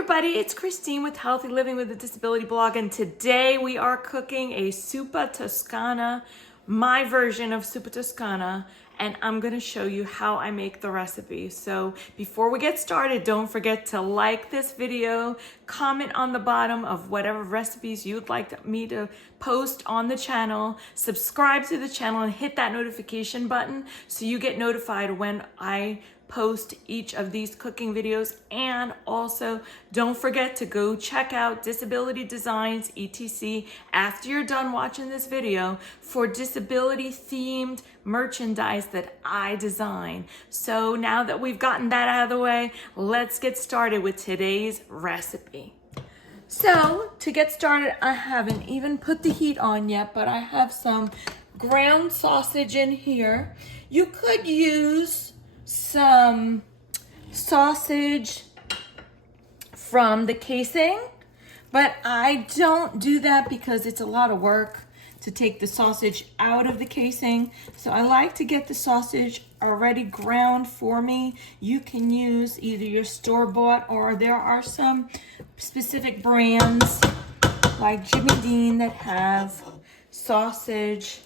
everybody, it's Christine with Healthy Living with a Disability blog, and today we are cooking a Zuppa Toscana, my version of Zuppa Toscana, and I'm going to show you how I make the recipe. So before we get started, don't forget to like this video, comment on the bottom of whatever recipes you'd like me to post on the channel, subscribe to the channel, and hit that notification button so you get notified when I post each of these cooking videos. And also don't forget to go check out Disability Designs etc after you're done watching this video for disability themed merchandise that I design. So now that we've gotten that out of the way, let's get started with today's recipe. So to get started, I haven't even put the heat on yet, but I have some ground sausage in here. You could use some sausage from the casing, but I don't do that because it's a lot of work to take the sausage out of the casing. So I like to get the sausage already ground for me. You can use either your store-bought, or there are some specific brands like Jimmy Dean that have sausage,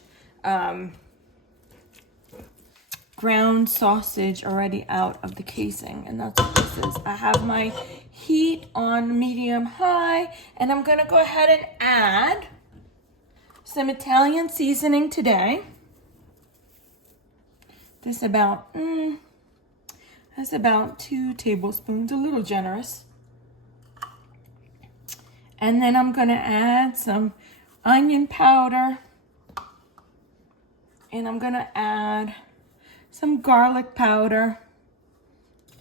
ground sausage already out of the casing, and that's what this is. I have my heat on medium high, and I'm gonna go ahead and add some Italian seasoning today. That's about 2 tablespoons, a little generous. And then I'm gonna add some onion powder, and I'm gonna add some garlic powder,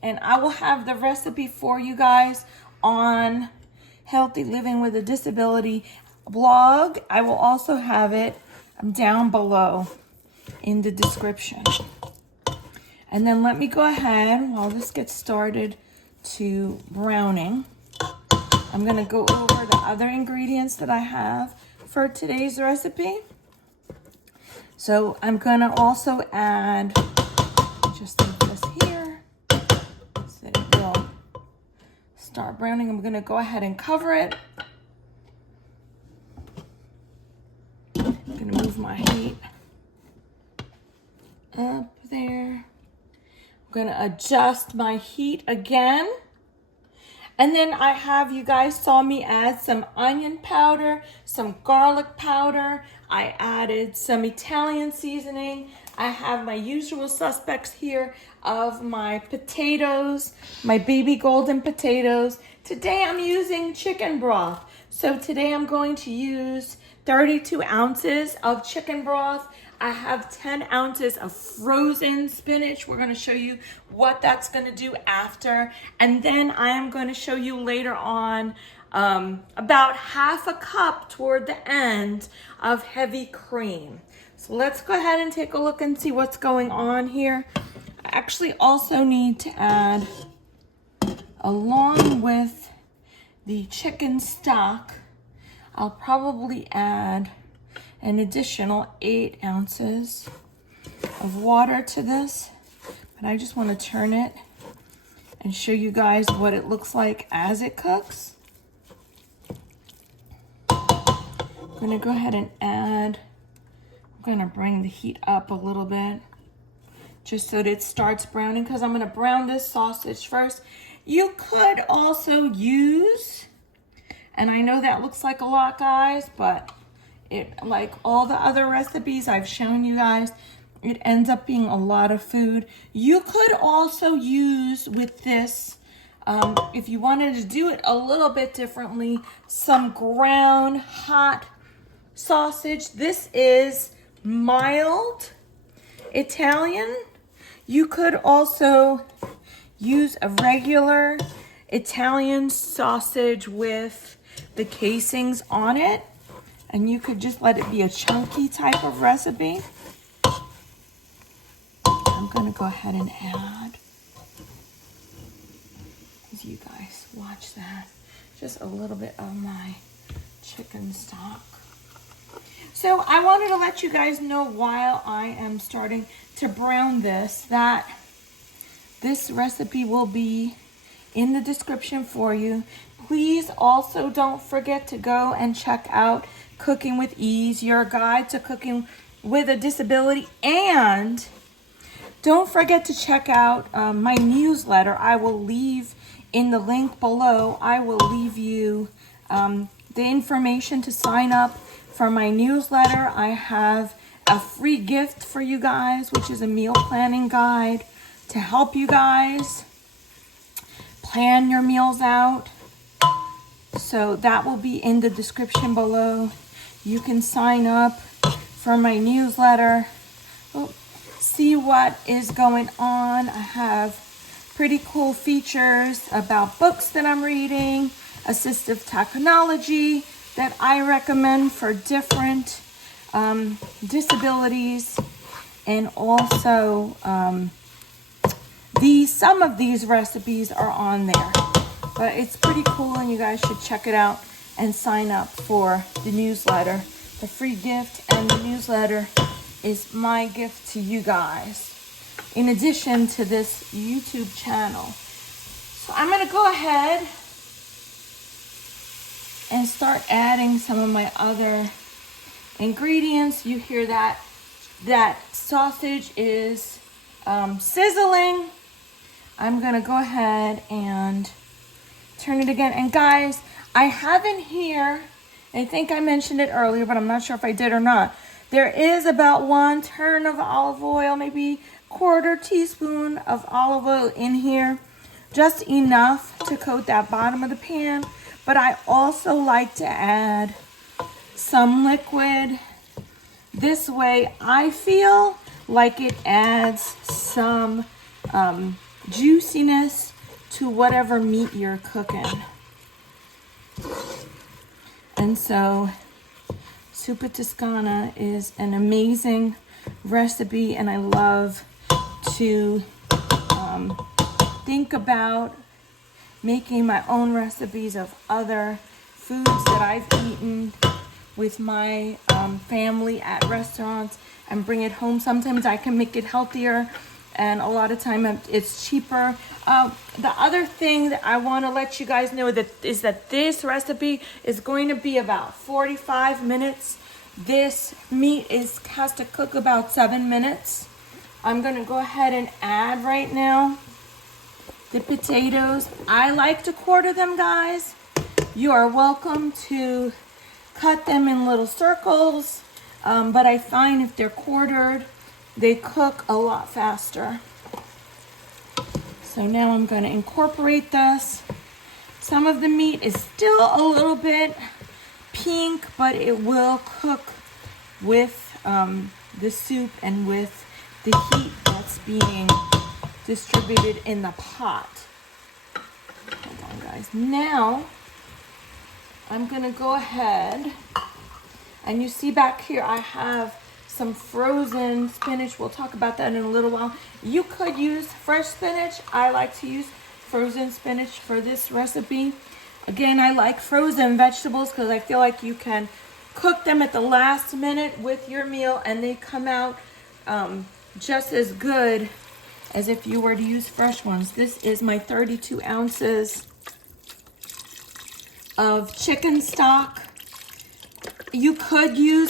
and I will have the recipe for you guys on Healthy Living with a Disability blog. I will also have it down below in the description. And then let me go ahead while this gets started to browning. I'm gonna go over the other ingredients that I have for today's recipe. So I'm gonna also add, just leave this here so it will start browning. I'm gonna go ahead and cover it. I'm gonna move my heat up there. I'm gonna adjust my heat again. And then I have, you guys saw me add some onion powder, some garlic powder. I added some Italian seasoning. I have my usual suspects here of my potatoes, my baby golden potatoes. Today I'm using chicken broth. So today I'm going to use 32 ounces of chicken broth. I have 10 ounces of frozen spinach. We're gonna show you what that's gonna do after. And then I am gonna show you later on about half a cup toward the end of heavy cream. So let's go ahead and take a look and see what's going on here. I actually also need to add, along with the chicken stock, I'll probably add an additional 8 ounces of water to this, but I just want to turn it and show you guys what it looks like as it cooks. I'm going to go ahead and add, I'm going to bring the heat up a little bit just so that it starts browning, because I'm going to brown this sausage first. You could also use, and I know that looks like a lot, guys, but it, like all the other recipes I've shown you guys, it ends up being a lot of food. You could also use with this, if you wanted to do it a little bit differently, some ground hot sausage. This is mild Italian. You could also use a regular Italian sausage with the casings on it, and you could just let it be a chunky type of recipe. I'm gonna go ahead and add, as you guys watch that, just a little bit of my chicken stock. So I wanted to let you guys know while I am starting to brown this, that this recipe will be in the description for you. Please also don't forget to go and check out Cooking with Ease, your guide to cooking with a disability. And don't forget to check out my newsletter. I will leave in the link below. I will leave you the information to sign up for my newsletter. I have a free gift for you guys, which is a meal planning guide to help you guys plan your meals out. So that will be in the description below. You can sign up for my newsletter. See what is going on. I have pretty cool features about books that I'm reading, assistive technology that I recommend for different disabilities, and also some of these recipes are on there. But it's pretty cool, and you guys should check it out and sign up for the newsletter. The free gift and the newsletter is my gift to you guys, in addition to this YouTube channel. So I'm gonna go ahead and start adding some of my other ingredients. You hear that sausage is sizzling. I'm gonna go ahead and turn it again. And guys, I have in here, I think I mentioned it earlier, but I'm not sure if I did or not. There is about 1 turn of olive oil, maybe 1/4 teaspoon of olive oil in here. Just enough to coat that bottom of the pan. But I also like to add some liquid. This way I feel like it adds some juiciness to whatever meat you're cooking. And so Zuppa Toscana is an amazing recipe, and I love to think about making my own recipes of other foods that I've eaten with my family at restaurants and bring it home. Sometimes I can make it healthier, and a lot of time it's cheaper. The other thing that I want to let you guys know is that this recipe is going to be about 45 minutes. This meat has to cook about 7 minutes. I'm going to go ahead and add right now the potatoes. I like to quarter them, guys. You are welcome to cut them in little circles, but I find if they're quartered, they cook a lot faster. So now I'm going to incorporate this. Some of the meat is still a little bit pink, but it will cook with the soup and with the heat that's being distributed in the pot. Hold on, guys. Now I'm going to go ahead, and you see back here I have some frozen spinach. We'll talk about that in a little while. You could use fresh spinach. I like to use frozen spinach for this recipe. Again, I like frozen vegetables because I feel like you can cook them at the last minute with your meal, and they come out just as good as if you were to use fresh ones. This is my 32 ounces of chicken stock. You could use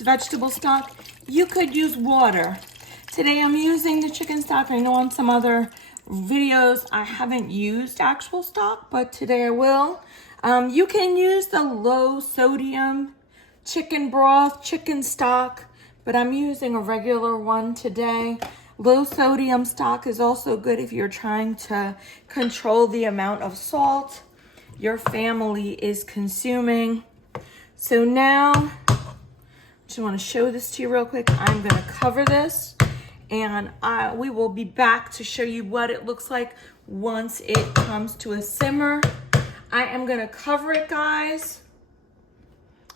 vegetable stock. You could use water. Today I'm using the chicken stock. I know on some other videos I haven't used actual stock, but today I will. You can use the low sodium chicken broth, chicken stock, but I'm using a regular one today. Low sodium stock is also good if you're trying to control the amount of salt your family is consuming. So now, just want to show this to you real quick. I'm going to cover this, and we will be back to show you what it looks like once it comes to a simmer. I am going to cover it, guys.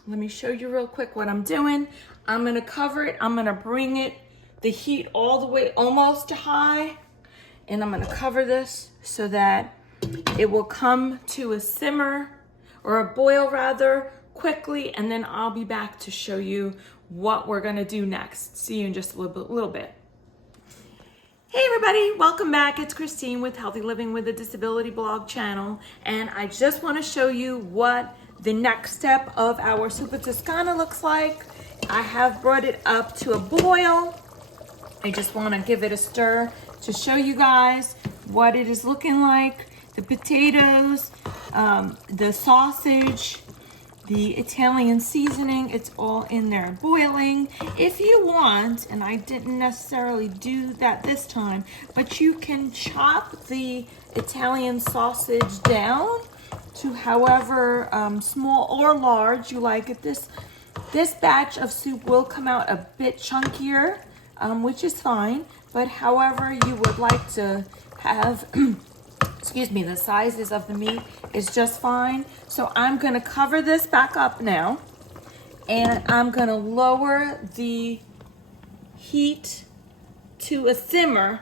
Let me show you real quick what I'm doing. I'm going to cover it. I'm going to bring it, the heat all the way almost to high, and I'm going to cover this so that it will come to a simmer, or a boil rather, quickly, and then I'll be back to show you what we're going to do next. See you in just a little bit. Hey everybody, welcome back. It's Christine with Healthy Living with a Disability blog channel, and I just want to show you what the next step of our Zuppa Toscana looks like. I have brought it up to a boil. I just want to give it a stir to show you guys what it is looking like. The potatoes, the sausage, the Italian seasoning, it's all in there boiling. If you want, and I didn't necessarily do that this time, but you can chop the Italian sausage down to however small or large you like it. This batch of soup will come out a bit chunkier, which is fine, but however you would like to have excuse me, the sizes of the meat is just fine. So I'm gonna cover this back up now, and I'm gonna lower the heat to a simmer,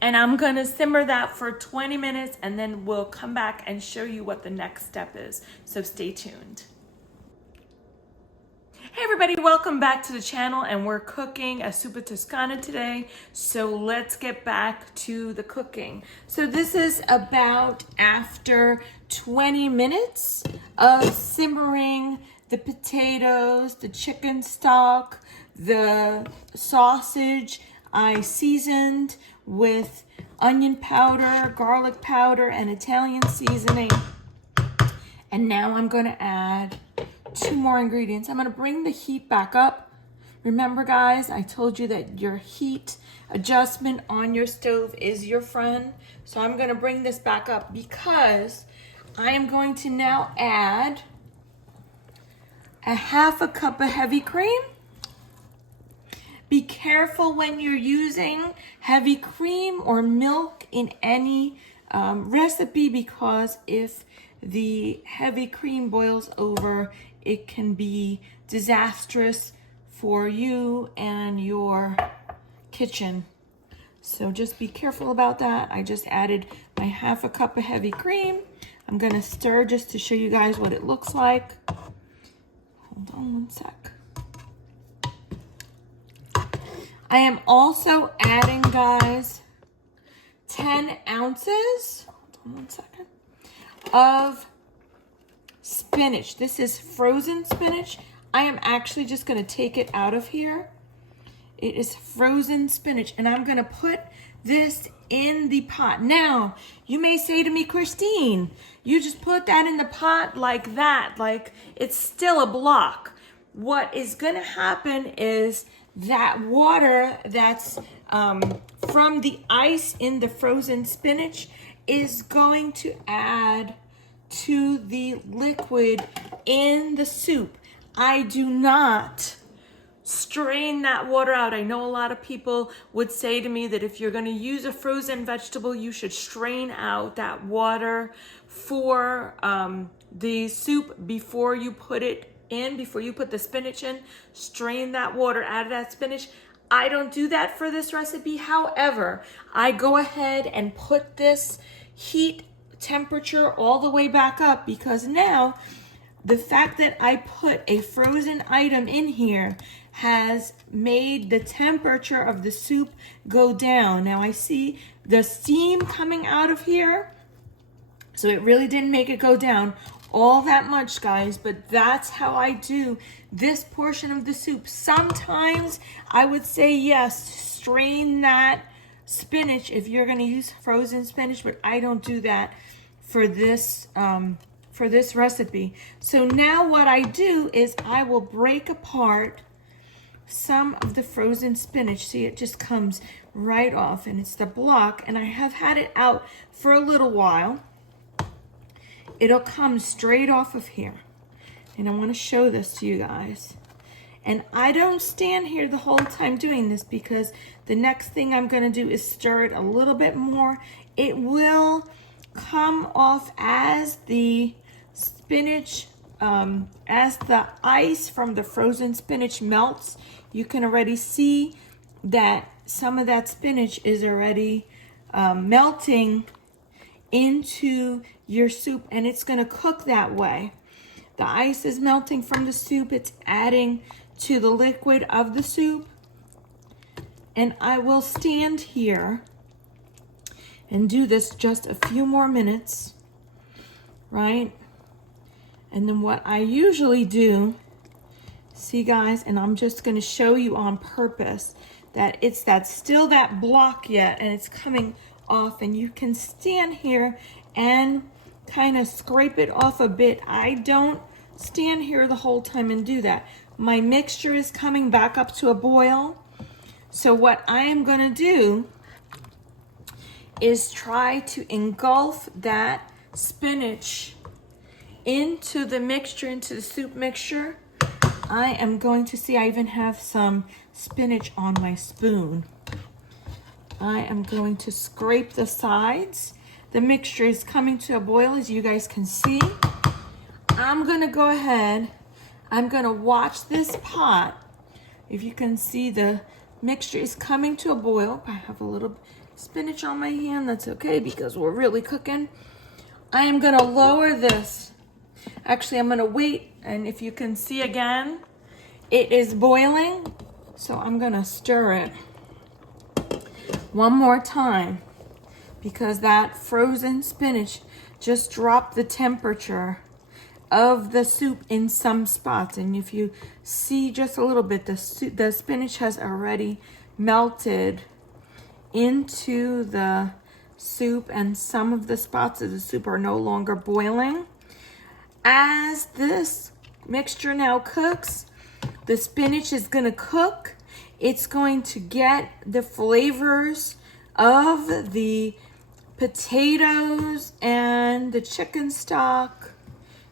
and I'm gonna simmer that for 20 minutes, and then we'll come back and show you what the next step is. So stay tuned. Hey everybody, welcome back to the channel, and we're cooking a Zuppa Toscana today. So let's get back to the cooking. So this is about after 20 minutes of simmering the potatoes, the chicken stock, the sausage. I seasoned with onion powder, garlic powder, and Italian seasoning. And now I'm gonna add 2 more ingredients. I'm gonna bring the heat back up. Remember guys, I told you that your heat adjustment on your stove is your friend. So I'm gonna bring this back up because I am going to now add a 1/2 cup of heavy cream. Be careful when you're using heavy cream or milk in any recipe, because if the heavy cream boils over, it can be disastrous for you and your kitchen. So just be careful about that. I just added my 1/2 cup of heavy cream. I'm gonna stir just to show you guys what it looks like. Hold on one sec. I am also adding, guys, 10 ounces, hold on one second, of spinach. This is frozen spinach. I am actually just gonna take it out of here. It is frozen spinach, and I'm gonna put this in the pot. Now, you may say to me, Christine, you just put that in the pot like that, like it's still a block. What is gonna happen is that water that's from the ice in the frozen spinach is going to add to the liquid in the soup. I do not strain that water out. I know a lot of people would say to me that if you're going to use a frozen vegetable, you should strain out that water for the soup before you put it in, before you put the spinach in. Strain that water out of that spinach. I don't do that for this recipe. However, I go ahead and put this heat temperature all the way back up, because now the fact that I put a frozen item in here has made the temperature of the soup go down. Now I see the steam coming out of here, so it really didn't make it go down all that much, guys, but that's how I do this portion of the soup. Sometimes I would say yes, strain that spinach if you're going to use frozen spinach, but I don't do that for this recipe. So now what I do is I will break apart some of the frozen spinach. See, it just comes right off, and it's the block, and I have had it out for a little while. It'll come straight off of here, and I want to show this to you guys. And I don't stand here the whole time doing this, because the next thing I'm going to do is stir it a little bit more. It will come off as the spinach, as the ice from the frozen spinach melts. You can already see that some of that spinach is already melting into your soup, and it's going to cook that way. The ice is melting from the soup. It's adding to the liquid of the soup, And I will stand here and do this just a few more minutes, right? And then what I usually do, see guys, and I'm just gonna show you on purpose that that's still that block yet and it's coming off, and you can stand here and kind of scrape it off a bit. I don't stand here the whole time and do that. My mixture is coming back up to a boil. So what I am gonna do is try to engulf that spinach into the mixture, into the soup mixture. I am going to see, I even have some spinach on my spoon. I am going to scrape the sides. The mixture is coming to a boil, as you guys can see. I'm gonna go ahead, I'm gonna watch this pot. If you can see, the mixture is coming to a boil. I have a little spinach on my hand, that's okay because we're really cooking. I am gonna lower this. Actually, I'm gonna wait, and if you can see again, it is boiling. So I'm gonna stir it one more time because that frozen spinach just dropped the temperature of the soup in some spots. And if you see just a little bit, the spinach has already melted into the soup, and some of the spots of the soup are no longer boiling. As this mixture now cooks, the spinach is gonna cook. It's going to get the flavors of the potatoes and the chicken stock.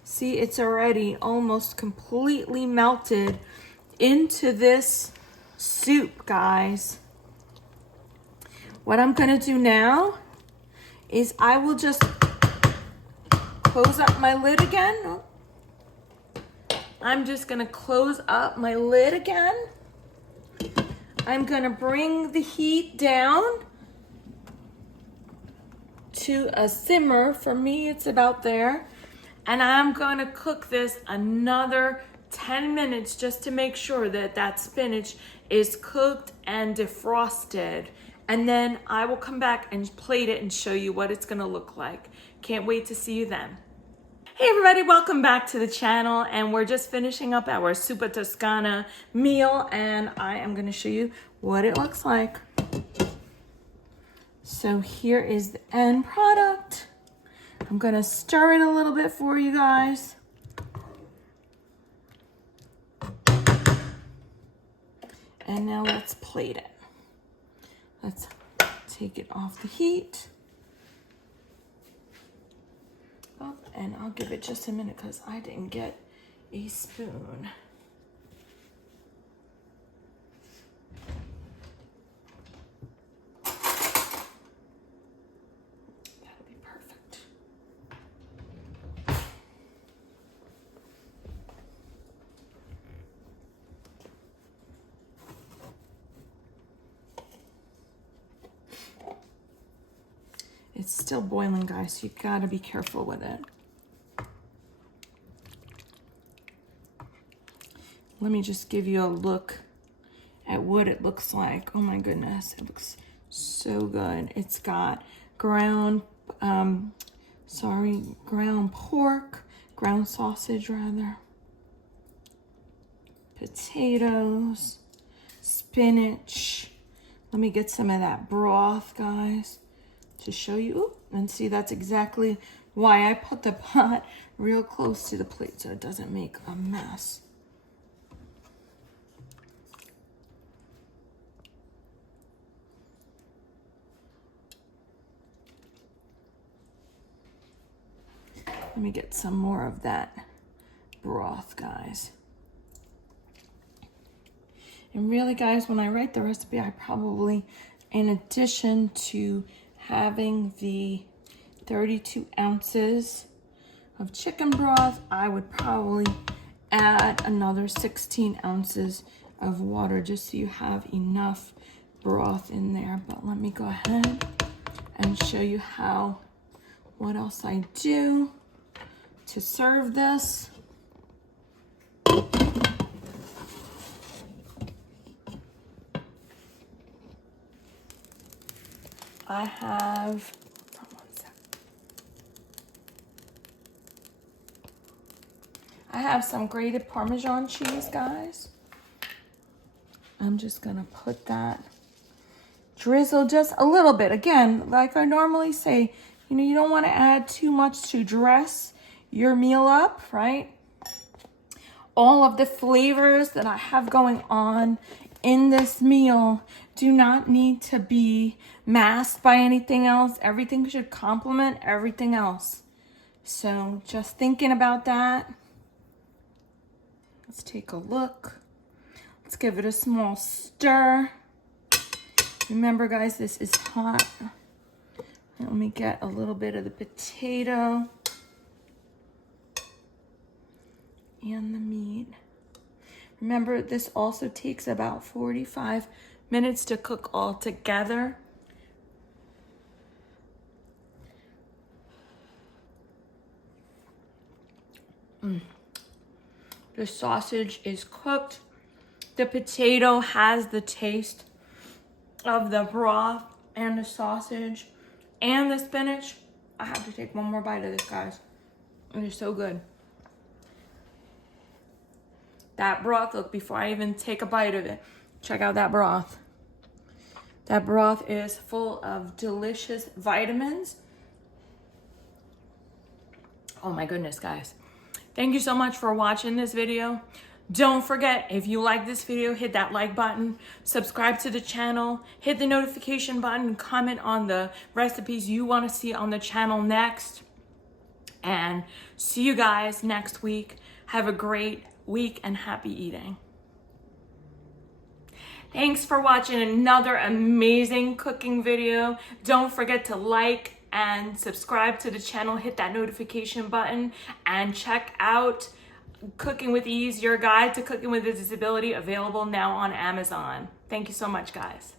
See, it's already almost completely melted into this soup, guys. What I'm gonna do now is I will just close up my lid again. I'm just gonna close up my lid again. I'm gonna bring the heat down to a simmer. For me, it's about there. And I'm gonna cook this another 10 minutes just to make sure that that spinach is cooked and defrosted. And then I will come back and plate it and show you what it's gonna look like. Can't wait to see you then. Hey everybody, welcome back to the channel, and we're just finishing up our Zuppa Toscana meal, and I am gonna show you what it looks like. So here is the end product. I'm gonna stir it a little bit for you guys. And now let's plate it. Let's take it off the heat. Oh, and I'll give it just a minute because I didn't get a spoon. That'll be perfect. It's still boiling, guys, so you've got to be careful with it. Let me just give you a look at what it looks like. Oh my goodness, it looks so good. It's got ground pork, ground sausage rather, potatoes, spinach. Let me get some of that broth, guys, to show you. Ooh, and see, that's exactly why I put the pot real close to the plate so it doesn't make a mess. Let me get some more of that broth, guys. And really, guys, when I write the recipe, I probably, in addition to having the 32 ounces of chicken broth, I would probably add another 16 ounces of water just so you have enough broth in there. But let me go ahead and show you what else I do to serve this. I have, some grated Parmesan cheese, guys. I'm just gonna put that, drizzle just a little bit. Again, like I normally say, you know, you don't want to add too much to dress your meal up, right? All of the flavors that I have going on in this meal do not need to be masked by anything else. Everything should complement everything else. So just thinking about that. Let's take a look. Let's give it a small stir. Remember, guys, this is hot. Let me get a little bit of the potato and the meat. Remember, this also takes about 45 minutes to cook all together. The sausage is cooked. The potato has the taste of the broth and the sausage and the spinach. I have to take one more bite of this, guys. It is so good. That broth, look, before I even take a bite of it, check out that broth. That broth is full of delicious vitamins. Oh my goodness, guys. Thank you so much for watching this video. Don't forget, if you like this video, hit that like button, subscribe to the channel, hit the notification button, comment on the recipes you want to see on the channel next. And see you guys next week. Have a great week and happy eating. Thanks for watching another amazing cooking video. Don't forget to like and subscribe to the channel, hit that notification button, and check out Cooking with Ease, your guide to cooking with a disability, available now on Amazon. Thank you so much, guys.